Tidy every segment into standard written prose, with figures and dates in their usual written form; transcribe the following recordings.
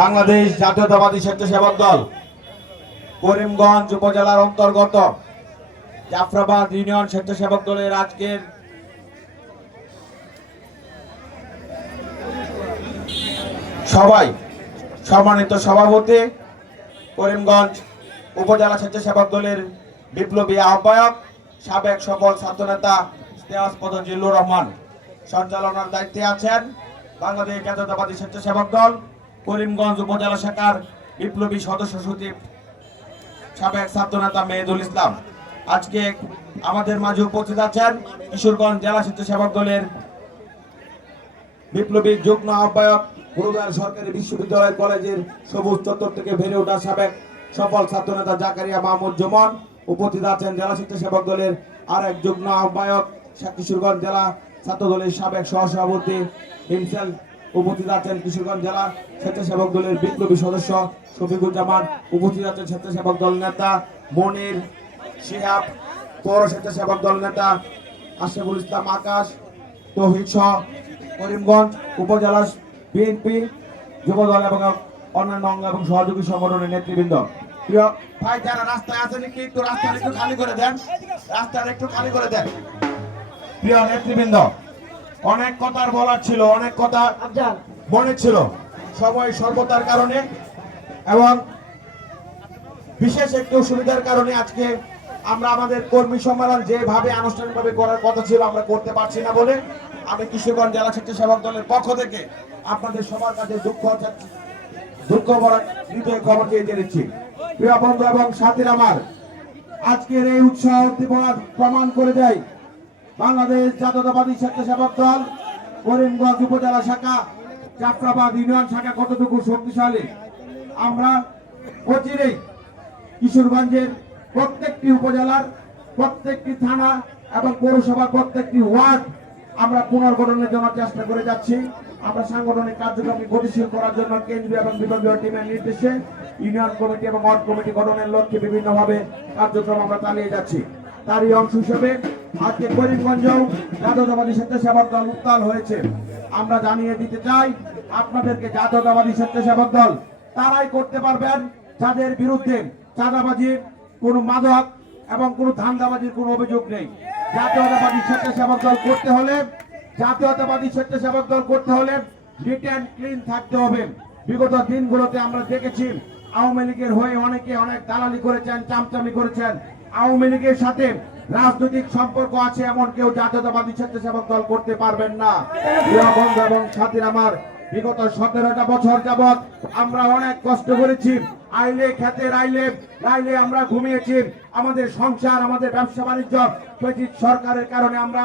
বাংলাদেশ জাতীয়তাবাদী স্বেচ্ছাসেবক দল করিমগঞ্জ উপজেলার অন্তর্গত জাফরাবাদ ইউনিয়ন স্বেচ্ছাসেবক দলের আজকের সবাই সম্মানিত সভাপতি করিমগঞ্জ উপজেলা স্বেচ্ছাসেবক দলের বিপ্লবী আহ্বায়ক সাবেক সফল ছাত্রনেতা স্নেহাস্পদ জিল্লুর রহমান সঞ্চালনার দায়িত্বে আছেন। বাংলাদেশ জাতীয়তাবাদী স্বেচ্ছাসেবক দল করিমগঞ্জ উপজেলা শাখার বিপ্লবী সদস্য সচিব সাবেক ছাত্রনেতা মেহেদুল ইসলাম আজকে আমাদের মাঝে উপস্থিত আছেন। কিশোরগঞ্জ জেলা স্বেচ্ছাসেবক দলের বিপ্লবী যুগ্ম আহ্বায়ক গুরুদার সরকারি বিশ্ববিদ্যালয় কলেজের সবুজ চত্বর থেকে বেড়ে ওঠা সাবেক সফল ছাত্রনেতা জাকারিয়া মাহমুদ জুমন উপস্থিত আছেন। জেলা স্বেচ্ছাসেবক দলের আরেক যুগ্ম আহ্বায়ক কিশোরগঞ্জ জেলা ছাত্র দলের সাবেক সহসভাপতি হিমসেল উপস্থিত আছেন। কিশোরগঞ্জ জেলা স্বেচ্ছাসেবক দলের বিপ্লবী সদস্য শফিকুজ্জামান উপস্থিত আছেন। স্বেচ্ছাসেবক দল নেতা মনির শিহাব, পৌর স্বেচ্ছাসেবক দল নেতা আশরাফুল ইসলাম আকাশ, তৌহিদ সহ করিমগঞ্জ উপজেলা বিএনপি যুবদল এবং অন্যান্য অঙ্গ এবং সহযোগী সংগঠনের নেতৃবৃন্দ। প্রিয় ভাই যারা রাস্তায় আছেন একটু রাস্তাটা একটু খালি করে দেন, রাস্তাটা একটু খালি করে দেন। প্রিয় নেতৃবৃন্দ, অনেক কথার বলার ছিল, অনেক কথা মনে ছিল, সময় স্বল্পতার কারণে এবং বিশেষ একটু অসুবিধার কারণে আজকে আমরা আমাদের কর্মী সম্মেলন যেভাবে আনুষ্ঠানিকভাবে করার কথা ছিল আমরা করতে পারছি না বলে আমি কিশোরগঞ্জ জেলা স্বেচ্ছাসেবক দলের পক্ষ থেকে আপনাদের সবার কাছে দুঃখ ভরা হৃদয় খবর দিয়ে জেনেছি। প্রিয় বন্ধু এবং সাথীরা, আমার আজকের এই উৎসাহ প্রমাণ করে দেয় বাংলাদেশ জাতীয়তাবাদী স্বেচ্ছাসেবক দল করিমগঞ্জ উপজেলা শাখা জাফরাবাদ ইউনিয়ন শাখা কতটুকু শক্তিশালী। আমরা অচিরেই কিশোরগঞ্জের প্রত্যেকটি উপজেলার প্রত্যেকটি থানা এবং পৌরসভার প্রত্যেকটি ওয়ার্ড আমরা পুনর্গঠনের জন্য চেষ্টা করে যাচ্ছি। আমরা সাংগঠনিক কার্যক্রম গতিশীল করার জন্য কেন্দ্রীয় এবং বিভাগীয় টিমের নির্দেশে ইউনিয়ন কমিটি এবং ওয়ার্ড কমিটি গঠনের লক্ষ্যে বিভিন্নভাবে কার্যক্রম আমরা চালিয়ে যাচ্ছি। তারই অংশ হিসেবে আজকে করিমগঞ্জেও জাতীয়তাবাদী স্বেচ্ছাসেবক দল উত্তাল হয়েছে। আমরা জানিয়ে দিতে চাই আপনাদেরকে, জাতীয়তাবাদী স্বেচ্ছাসেবক দল তারাই করতে পারবেন যাদের বিরুদ্ধে চাঁদাবাজি, কোনো মাদক এবং কোনো ধান্দাবাজির কোনো অভিযোগ নেই। জাতীয়তাবাদী স্বেচ্ছাসেবক দল করতে হলে রিটেন ক্লিন থাকতে হবে। বিগত দিনগুলোতে আমরা দেখেছি আওয়ামী লীগের হয়ে অনেকে অনেক দালালি করেছেন, চামচামি করেছেন। আওয়ামী লীগের সাথে রাজনৈতিক সম্পর্ক আছে এমন কেউ জাতীয়তাবাদী স্বেচ্ছাসেবক দল করতে পারবেন না। বন্ধু এবং সাথীরা, আমার বিগত 17টা বছর যাবৎ আমরা অনেক কষ্ট করেছি। আইলে খেতে রাইলে আমরা ঘুমিয়েছি। আমাদের সংসার, আমাদের ব্যবসা বাণিজ্য সরকারের কারণে আমরা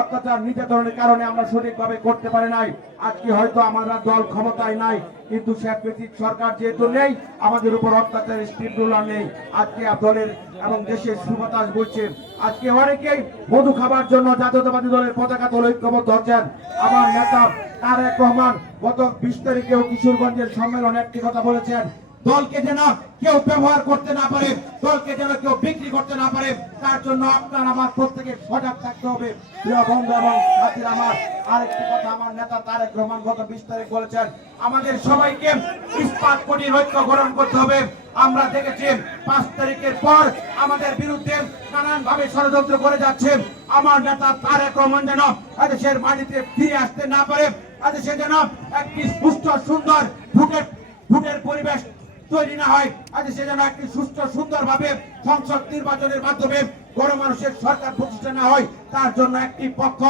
অত্যাচার নির্যাতনের কারণে আমরা সঠিকভাবে করতে পারি নাই। আজকে হয়তো আমরা দল ক্ষমতায় নাই, কিন্তু সরকার যেহেতু নেই, আমাদের উপর অত্যাচারের স্ট্রিপ রুলার নেই। আজকে দলের এবং দেশের সুবাতাস বলছে। আজকে অনেকেই মধু খাবার জন্য জাতীয়তাবাদী দলের পতাকা তোলে ঐক্যবদ্ধ হচ্ছেন। আমার নেতা তারেক রহমান গত 20 তারিখেও কিশোরগঞ্জের সম্মেলনে একটি কথা বলেছেন, দলকে যেন কেউ ব্যবহার করতে না পারে, দলকে যেন কেউ বিক্রি করতে না পারে, তার জন্য আপনার আমার প্রত্যেকের সজাগ থাকতে হবে। প্রিয় বন্ধু এবং সাথীরা, আমার আরেকটি কথা আমার নেতা তারেক রহমান গত 20 তারিখ বলেছেন, আমাদের সবাইকে ইস্পাত কঠিন ঐক্য গ্রহণ করতে হবে। আমরা দেখেছি 5 তারিখের পর আমাদের বিরুদ্ধে নানান ভাবে ষড়যন্ত্র করে যাচ্ছে। আমার নেতা তারেক রহমান যেন দেশের মাটিতে ফিরে আসতে না পারে, সে যেন একটি সুস্থ সুন্দর ভোটের পরিবেশ তৈরি না হয়, সে যেন একটি সুস্থ সুন্দর ভাবে সংসদ নির্বাচনের মাধ্যমে গণমানুষের সরকার প্রতিষ্ঠা না হয়, তার জন্য একটি পক্ষ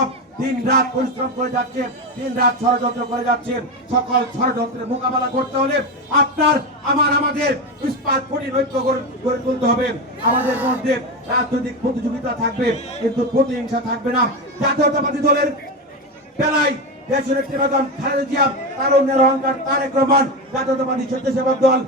দিন রাত পরিশ্রম করে যাচ্ছে, দিন রাত ষড়যন্ত্র করে যাচ্ছে। সকল ষড়যন্ত্রের মোকাবেলা করতে হলে আপনার আমাদের ইস্পাত কঠিন ঐক্য গড়ে তুলতে হবে। আমাদের মধ্যে রাজনৈতিক প্রতিযোগিতা থাকবে, কিন্তু প্রতিহিংসা থাকবে না। জাতীয়তাবাদী দলের বেলায় দেশনেত্রী বেগম খালেদা জিয়া, তারুণ্যের অহংকার তারেক রহমান, জাতীয়তাবাদী স্বেচ্ছাসেবক দল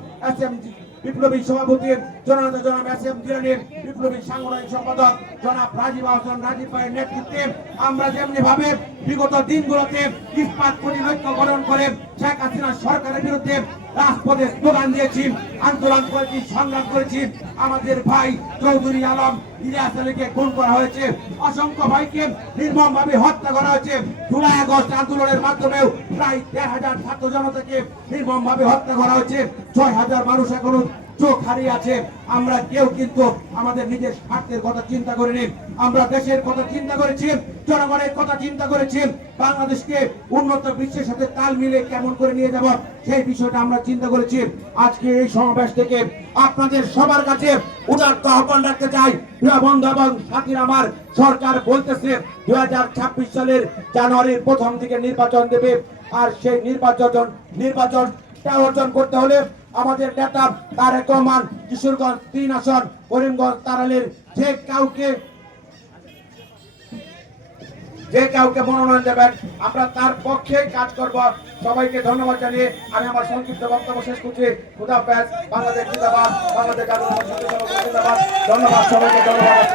বিপ্লবী সভাপতি জননেতা জনাব এস.এম. জিলানী, বিপ্লবী সাংগঠনিক সম্পাদক জনাব রাজীব আহসান রাজীব ভাইয়ের নেতৃত্বে আমরা যেমনি ভাবে বিগত দিনগুলোতে ইস্পাত প্রতিরোধ গঠন করে শেখ হাসিনা সরকারের বিরুদ্ধে রাজপথে স্লোগান দিয়েছি, আন্দোলন করেছি, সংগ্রাম করেছি। আমাদের ভাই চৌধুরী আলম ইলিয়াস আলীকে খুন করা হয়েছে, অসংখ্য ভাইকে নির্মমভাবে হত্যা করা হয়েছে। জুলাই আগস্ট আন্দোলনের মাধ্যমেও প্রায় ১,৫০০ ছাত্র জনতাকে নির্মমভাবে হত্যা করা হয়েছে। ৬,০০০ মানুষ এখনো চোখ হারিয়ে আছে। আমরা কেউ কিন্তু আমাদের নিজের স্বার্থের কথা চিন্তা করিনি, আমরা দেশের কথা চিন্তা করেছি, জনগণের কথা চিন্তা করেছি, বাংলাদেশকে উন্নত বিশ্বের সাথে তাল মিলে কেমন করে নিয়ে যাব সেই বিষয়টা আমরা চিন্তা করেছি। আজকে এই সমাবেশ থেকে আপনাদের সবার কাছে উদাত্ত আহ্বান রাখতে চাই, প্রিয় বন্ধু এবং সাথীরা, আমার সরকার বলতেছে 2026 সালের জানুয়ারির প্রথম দিকে নির্বাচন দেবে। আর সেই নির্বাচনটা অর্জন করতে হলে আমাদের নেতা তারেক রহমান কিশোরগঞ্জ 3 আসন, করিমগঞ্জ তারালের যে কাউকে মনোনয়ন দেবেন, আমরা তার পক্ষে কাজ করব। সবাইকে ধন্যবাদ জানিয়ে আমি আমার সংক্ষিপ্ত বক্তব্য শেষ করছি। খুদা হাফেজ। বাংলাদেশ জিন্দাবাদ, বাংলাদেশ জাতীয়তাবাদী দল জিন্দাবাদ। ধন্যবাদ সবাইকে, ধন্যবাদ।